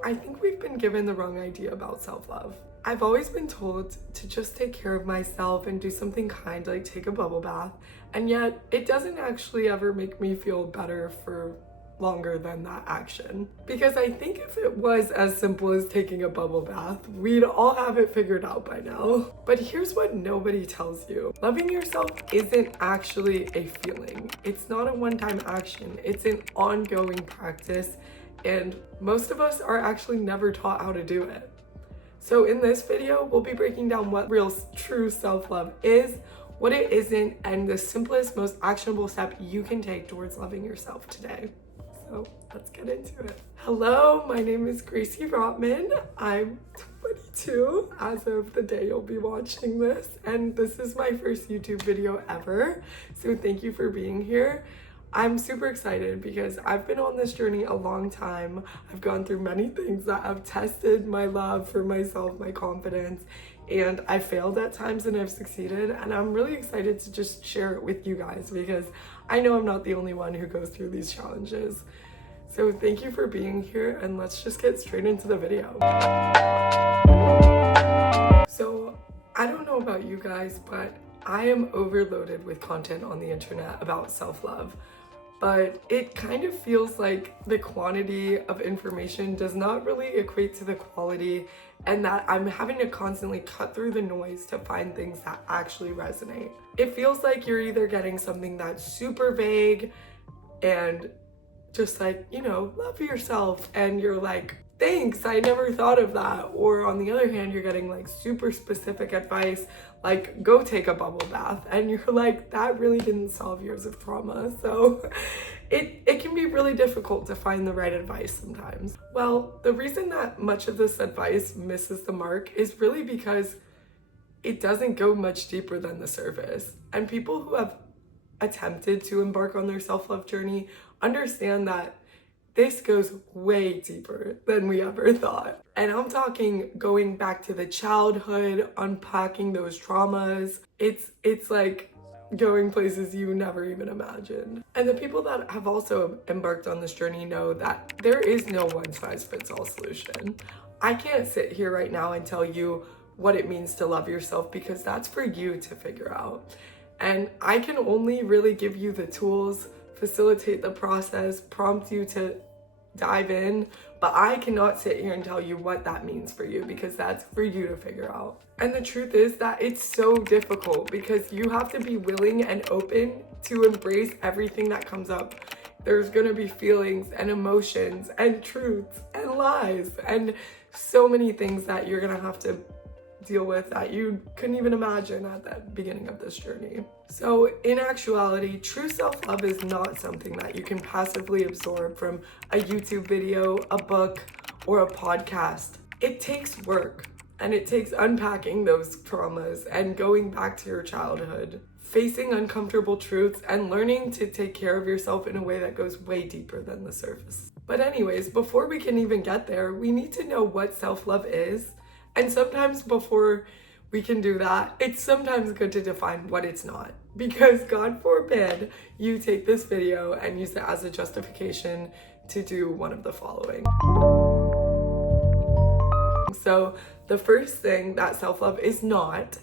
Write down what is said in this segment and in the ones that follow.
So I think we've been given the wrong idea about self-love. I've always been told to just take care of myself and do something kind, like take a bubble bath, and yet it doesn't actually ever make me feel better for longer than that action. Because I think if it was as simple as taking a bubble bath, we'd all have it figured out by now. But here's what nobody tells you. Loving yourself isn't actually a feeling. It's not a one-time action. It's an ongoing practice, and most of us are actually never taught how to do it. So in this video, we'll be breaking down what real true self-love is, what it isn't, and the simplest, most actionable step you can take towards loving yourself today. So let's get into it. Hello, my name is Gracie Rotman. I'm 22 as of the day you'll be watching this, and this is my first YouTube video ever. So thank you for being here. I'm super excited because I've been on this journey a long time. I've gone through many things that have tested my love for myself, my confidence, and I failed at times and I've succeeded, and I'm really excited to just share it with you guys because I know I'm not the only one who goes through these challenges. So thank you for being here, and let's just get straight into the video. So I don't know about you guys, but I am overloaded with content on the internet about self-love. But it kind of feels like the quantity of information does not really equate to the quality, and that I'm having to constantly cut through the noise to find things that actually resonate. It feels like you're either getting something that's super vague and just like, you know, love yourself, and you're like, thanks, I never thought of that. Or on the other hand, you're getting like super specific advice, like go take a bubble bath, and you're like, that really didn't solve years of trauma. So it can be really difficult to find the right advice sometimes. Well, the reason that much of this advice misses the mark is really because it doesn't go much deeper than the surface. And people who have attempted to embark on their self-love journey understand that this goes way deeper than we ever thought. And I'm talking going back to the childhood, unpacking those traumas. It's like going places you never even imagined. And the people that have also embarked on this journey know that there is no one-size-fits-all solution. I can't sit here right now and tell you what it means to love yourself, because that's for you to figure out. And I can only really give you the tools, facilitate the process, prompt you to dive in, but I cannot sit here and tell you what that means for you, because that's for you to figure out. And the truth is that it's so difficult because you have to be willing and open to embrace everything that comes up. There's gonna be feelings and emotions and truths and lies and so many things that you're gonna have to deal with that you couldn't even imagine at the beginning of this journey. So in actuality, true self-love is not something that you can passively absorb from a YouTube video, a book, or a podcast. It takes work, and it takes unpacking those traumas and going back to your childhood, facing uncomfortable truths, and learning to take care of yourself in a way that goes way deeper than the surface. But anyways, before we can even get there, we need to know what self-love is. And sometimes before we can do that, it's sometimes good to define what it's not. Because God forbid you take this video and use it as a justification to do one of the following. So the first thing that self-love is not,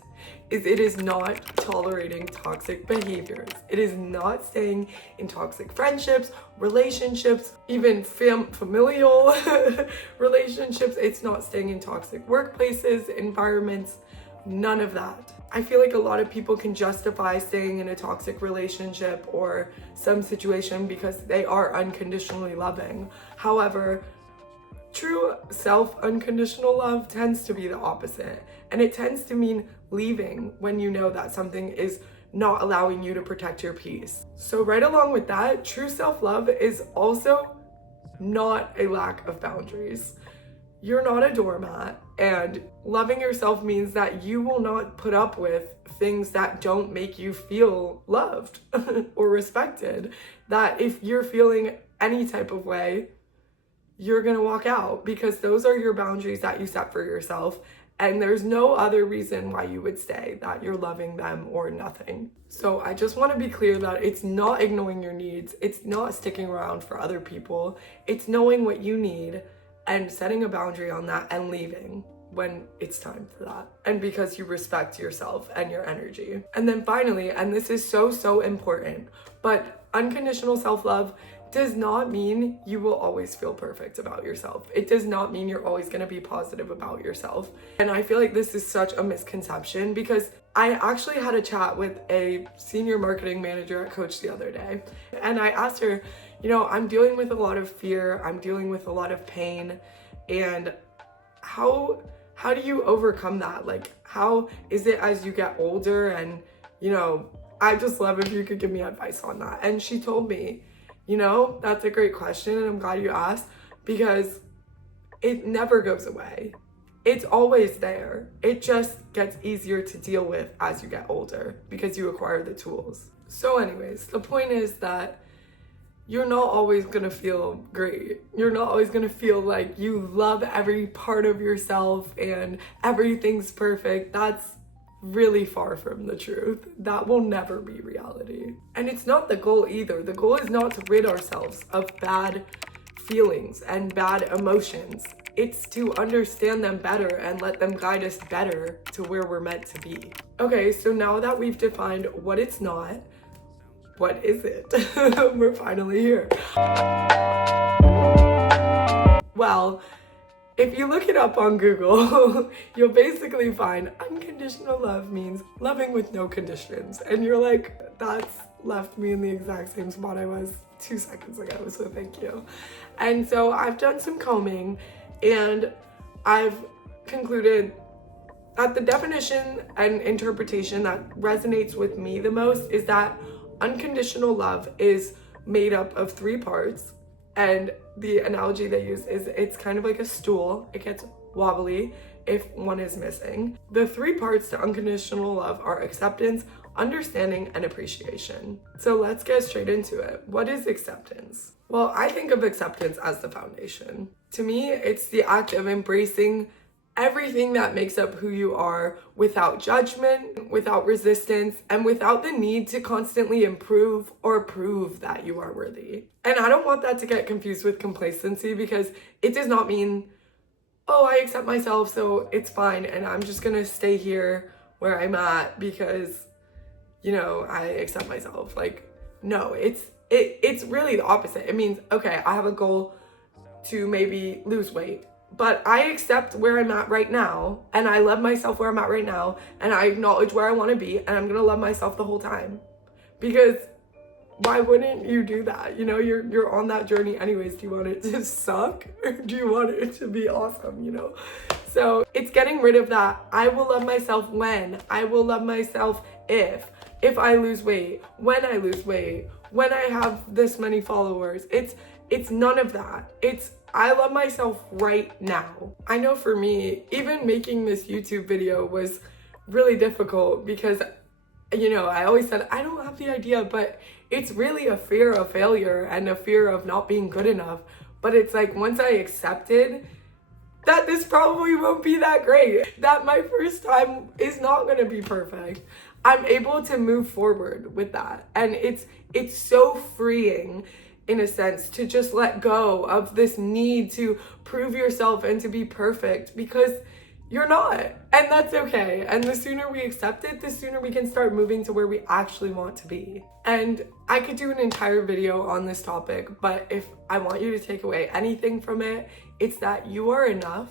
it is not tolerating toxic behaviors. It is not staying in toxic friendships, relationships, even familial relationships. It's not staying in toxic workplaces, environments, none of that. I feel like a lot of people can justify staying in a toxic relationship or some situation because they are unconditionally loving. However, true self-unconditional love tends to be the opposite, and it tends to mean leaving when you know that something is not allowing you to protect your peace. So right along with that, true self-love is also not a lack of boundaries. You're not a doormat, and loving yourself means that you will not put up with things that don't make you feel loved or respected. That if you're feeling any type of way, you're gonna walk out, because those are your boundaries that you set for yourself, and there's no other reason why you would stay, that you're loving them or nothing. So I just want to be clear that it's not ignoring your needs, it's not sticking around for other people, it's knowing what you need and setting a boundary on that and leaving when it's time for that, and because you respect yourself and your energy. And then finally, and this is so important, but unconditional self-love does not mean you will always feel perfect about yourself. It does not mean you're always going to be positive about yourself. And I feel like this is such a misconception, because I actually had a chat with a senior marketing manager at Coach the other day, and I asked her, you know, I'm dealing with a lot of fear, I'm dealing with a lot of pain, and how do you overcome that? Like, how is it as you get older? And, you know, I just love if you could give me advice on that. And she told me, you know, that's a great question, and I'm glad you asked, because it never goes away. It's always there. It just gets easier to deal with as you get older because you acquire the tools. So anyways, the point is that you're not always gonna feel great. You're not always gonna feel like you love every part of yourself and everything's perfect. That's really far from the truth. That will never be reality. And it's not the goal either. The goal is not to rid ourselves of bad feelings and bad emotions. It's to understand them better and let them guide us better to where we're meant to be. Okay, so now that we've defined what it's not, what is it? We're finally here. Well, if you look it up on Google, you'll basically find unconditional love means loving with no conditions. And you're like, that's left me in the exact same spot I was 2 seconds ago, so thank you. And so I've done some combing, and I've concluded that the definition and interpretation that resonates with me the most is that unconditional love is made up of 3 parts, and the analogy they use is it's kind of like a stool. It gets wobbly if one is missing. The 3 parts to unconditional love are acceptance, understanding, and appreciation. So let's get straight into it. What is acceptance? Well, I think of acceptance as the foundation. To me, it's the act of embracing everything that makes up who you are without judgment, without resistance, and without the need to constantly improve or prove that you are worthy. And I don't want that to get confused with complacency, because it does not mean, oh, I accept myself, so it's fine, and I'm just gonna stay here where I'm at because, you know, I accept myself. Like, no, it's really the opposite. It means, okay, I have a goal to maybe lose weight, but I accept where I'm at right now, and I love myself where I'm at right now, and I acknowledge where I want to be, and I'm gonna love myself the whole time. Because why wouldn't you do that? You know, you're on that journey anyways. Do you want it to suck, or do you want it to be awesome, you know? So it's getting rid of that I will love myself when, I will love myself if I lose weight, when I lose weight, when I have this many followers. It's none of that. It's I love myself right now. I know for me, even making this YouTube video was really difficult because, you know, I always said, I don't have the idea, but it's really a fear of failure and a fear of not being good enough. But it's like, once I accepted that this probably won't be that great, that my first time is not gonna be perfect, I'm able to move forward with that. And it's so freeing, in a sense, to just let go of this need to prove yourself and to be perfect, because you're not, and that's okay. And the sooner we accept it, the sooner we can start moving to where we actually want to be. And I could do an entire video on this topic, but if I want you to take away anything from it, it's that you are enough,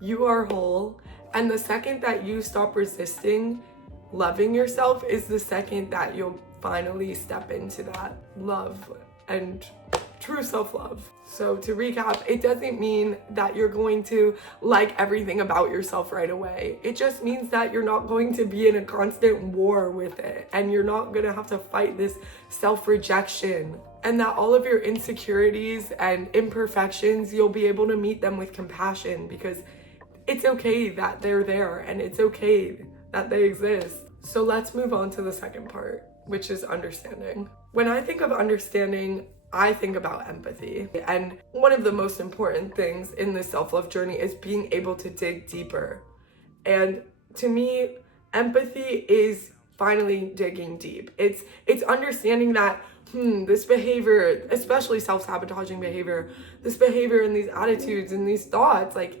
you are whole, and the second that you stop resisting loving yourself is the second that you'll finally step into that love and true self-love. So to recap, it doesn't mean that you're going to like everything about yourself right away. It just means that you're not going to be in a constant war with it, and you're not gonna have to fight this self-rejection, and that all of your insecurities and imperfections, you'll be able to meet them with compassion, because it's okay that they're there and it's okay that they exist. So let's move on to the second part, which is understanding. When I think of understanding, I think about empathy. And one of the most important things in the self-love journey is being able to dig deeper. And to me, empathy is finally digging deep. It's understanding that this behavior, especially self-sabotaging behavior, this behavior and these attitudes and these thoughts, like,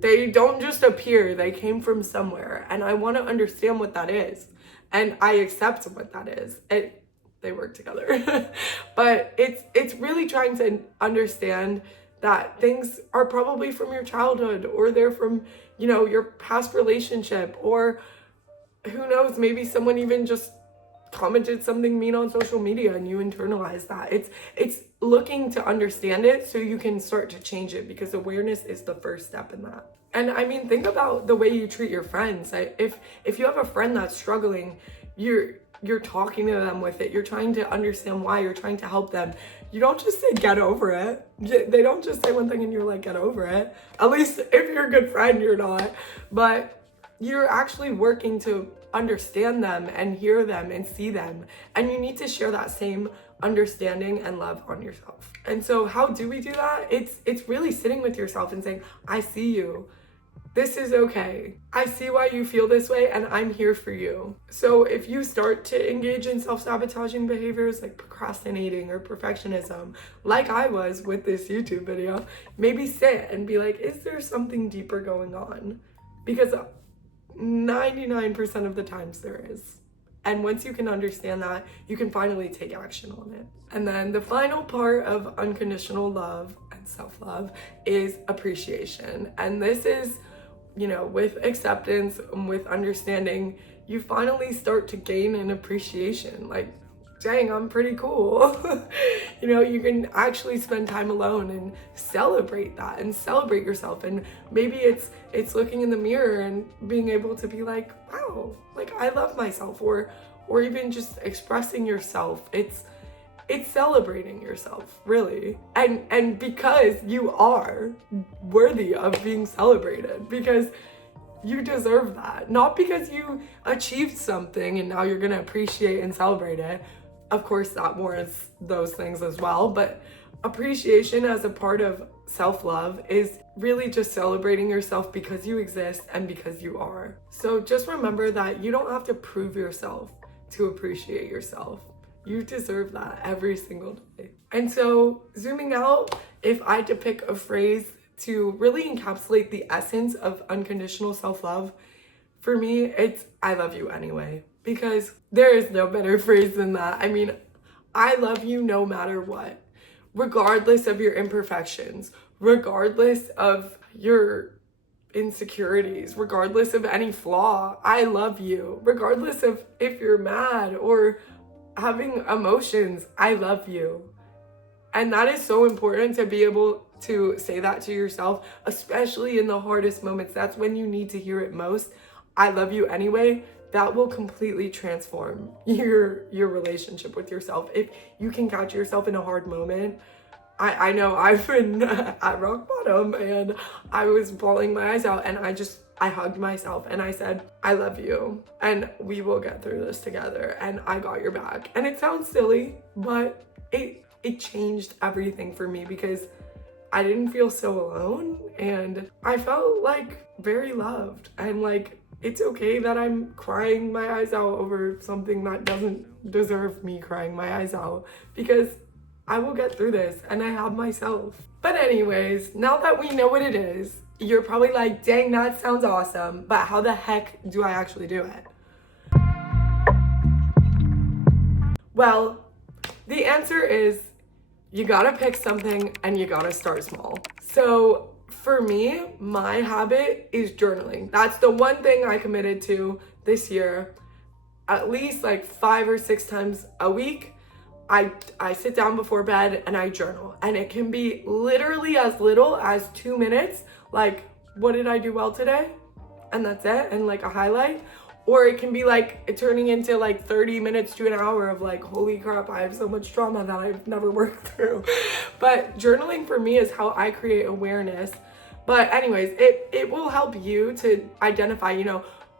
they don't just appear, they came from somewhere. And I want to understand what that is. And I accept what that is. They work together. But it's really trying to understand that things are probably from your childhood, or they're from, your past relationship, or who knows, maybe someone even just commented something mean on social media and you internalize that. It's looking to understand it so you can start to change it, because awareness is the first step in that. And I mean, think about the way you treat your friends. If you have a friend that's struggling, you're talking to them with it. You're trying to understand why. You're trying to help them. You don't just say, get over it. They don't just say one thing and you're like, get over it. At least if you're a good friend, you're not. But you're actually working to understand them and hear them and see them. And you need to share that same understanding and love on yourself. And so how do we do that? It's really sitting with yourself and saying, I see you. This is okay. I see why you feel this way, and I'm here for you. So if you start to engage in self-sabotaging behaviors like procrastinating or perfectionism, like I was with this YouTube video, maybe sit and be like, is there something deeper going on? Because 99% of the times there is. And once you can understand that, you can finally take action on it. And then the final part of unconditional love and self-love is appreciation. And this is, with acceptance and with understanding, you finally start to gain an appreciation. Like, dang, I'm pretty cool. You can actually spend time alone and celebrate that and celebrate yourself. And maybe it's looking in the mirror and being able to be like, wow, like I love myself, or even just expressing yourself. It's celebrating yourself, really. And because you are worthy of being celebrated, because you deserve that. Not because you achieved something and now you're gonna appreciate and celebrate it. Of course, that warrants those things as well, but appreciation as a part of self-love is really just celebrating yourself because you exist and because you are. So just remember that you don't have to prove yourself to appreciate yourself. You deserve that every single day. And so zooming out, if I had to pick a phrase to really encapsulate the essence of unconditional self-love, for me, it's I love you anyway. Because there is no better phrase than that. I mean, I love you no matter what, regardless of your imperfections, regardless of your insecurities, regardless of any flaw. I love you, regardless of if you're mad or having emotions. I love you. And that is so important to be able to say that to yourself, especially in the hardest moments. That's when you need to hear it most. I love you anyway. That will completely transform your relationship with yourself. If you can catch yourself in a hard moment, I know I've been at rock bottom and I was bawling my eyes out, and I hugged myself and I said, I love you and we will get through this together and I got your back. And it sounds silly, but it changed everything for me, because I didn't feel so alone and I felt like very loved. And like, it's okay that I'm crying my eyes out over something that doesn't deserve me crying my eyes out, because I will get through this and I have myself. But anyways, now that we know what it is, you're probably like, dang, that sounds awesome, but how the heck do I actually do it? Well, the answer is you gotta pick something and you gotta start small. So for me, my habit is journaling. That's the one thing I committed to this year. At least like 5 or 6 times a week, I sit down before bed and I journal. And it can be literally as little as 2 minutes, like, what did I do well today? And that's it, and like a highlight. Or it can be like turning into like 30 minutes to an hour of like, holy crap, I have so much trauma that I've never worked through. But journaling for me is how I create awareness. But anyways, it will help you to identify,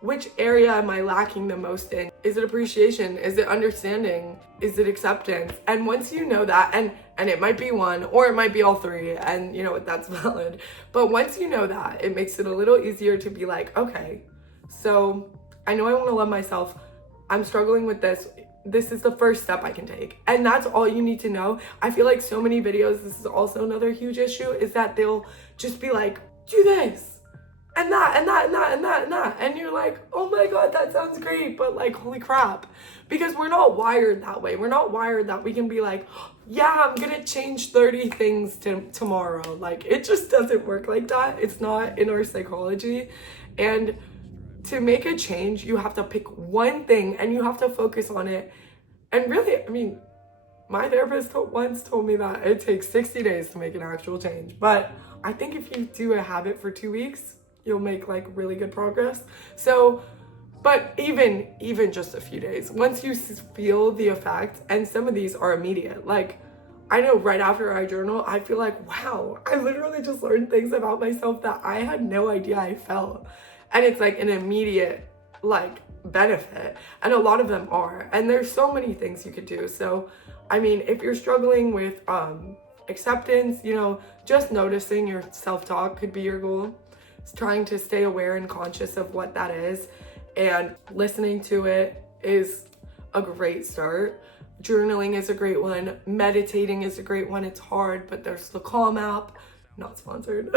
which area am I lacking the most in? Is it appreciation? Is it understanding? Is it acceptance? And once you know that, and it might be one, or it might be all three, and that's valid. But once you know that, it makes it a little easier to be like, okay, so I know I want to love myself. I'm struggling with this. This is the first step I can take. And that's all you need to know. I feel like so many videos, this is also another huge issue, is that they'll just be like, do this and that and that and that and that and that. And you're like, oh my God, that sounds great. But like, holy crap. Because we're not wired that way. We're not wired that we can be like, yeah, I'm gonna change 30 things tomorrow. Like, it just doesn't work like that. It's not in our psychology. And to make a change, you have to pick one thing and you have to focus on it. And really, I mean, my therapist once told me that it takes 60 days to make an actual change. But I think if you do a habit for 2 weeks, you'll make like really good progress. So, but even just a few days, once you feel the effect, and some of these are immediate. Like, I know right after I journal, I feel like, wow, I literally just learned things about myself that I had no idea I felt. And it's like an immediate like benefit. And a lot of them are. And there's so many things you could do. So, I mean, if you're struggling with acceptance, you know, just noticing your self-talk could be your goal. It's trying to stay aware and conscious of what that is. And listening to it is a great start. Journaling is a great one. Meditating is a great one. It's hard, but there's the Calm app. Not sponsored.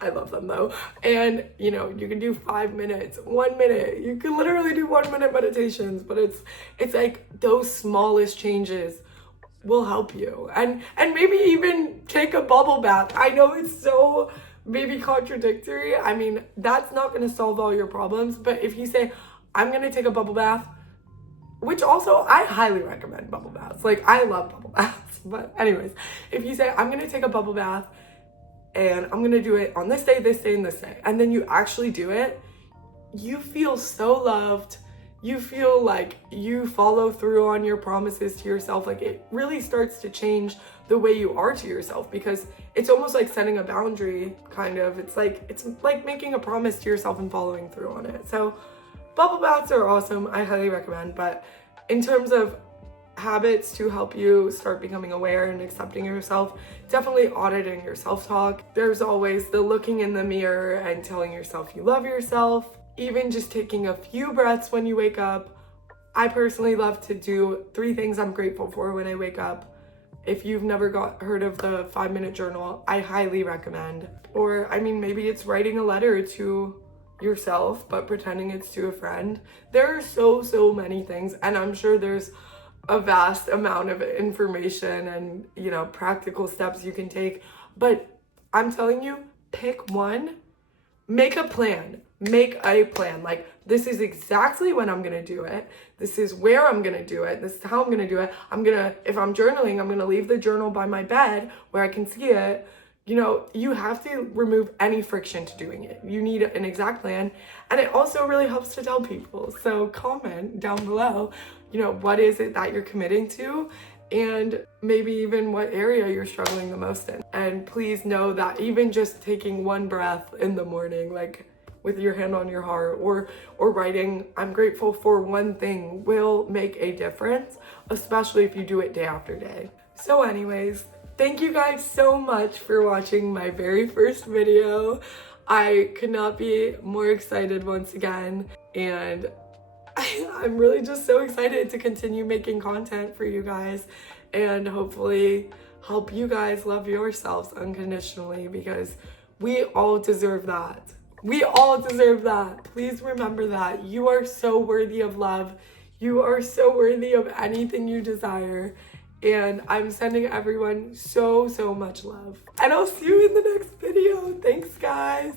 I love them though. And you know, you can do 5 minutes, 1 minute. You can literally do 1 minute meditations, but it's like those smallest changes will help you. And maybe even take a bubble bath. I know it's so maybe contradictory. I mean, that's not going to solve all your problems, but if you say, I'm going to take a bubble bath, which also I highly recommend bubble baths. Like, I love bubble baths. But anyways, if you say, I'm going to take a bubble bath and I'm going to do it on this day, this day, and this day, and then you actually do it, you feel so loved. You feel like you follow through on your promises to yourself. Like, it really starts to change the way you are to yourself, because it's almost like setting a boundary, kind of. It's like making a promise to yourself and following through on it. So bubble baths are awesome. I highly recommend. But in terms of habits to help you start becoming aware and accepting yourself, definitely auditing your self-talk. There's always the looking in the mirror and telling yourself you love yourself. Even just taking a few breaths when you wake up. I personally love to do 3 things I'm grateful for when I wake up. If you've never heard of the 5-minute journal, I highly recommend. Or, I mean, maybe it's writing a letter to yourself, but pretending it's to a friend. There are so many things, and I'm sure there's a vast amount of information and, you know, practical steps you can take. But I'm telling you, pick one, make a plan. Make a plan. Like, this is exactly when I'm gonna do it. This is where I'm gonna do it. This is how I'm gonna do it. If I'm journaling, I'm gonna leave the journal by my bed where I can see it. You know, you have to remove any friction to doing it. You need an exact plan. And it also really helps to tell people. So comment down below, you know, what is it that you're committing to? And maybe even what area you're struggling the most in. And please know that even just taking one breath in the morning, like with your hand on your heart, or writing, I'm grateful for one thing, will make a difference, especially if you do it day after day. So anyways, thank you guys so much for watching my very first video. I could not be more excited once again, and I'm really just so excited to continue making content for you guys and hopefully help you guys love yourselves unconditionally, because we all deserve that. We all deserve that. Please remember that. You are so worthy of love. You are so worthy of anything you desire. And I'm sending everyone so much love. And I'll see you in the next video. Thanks, guys.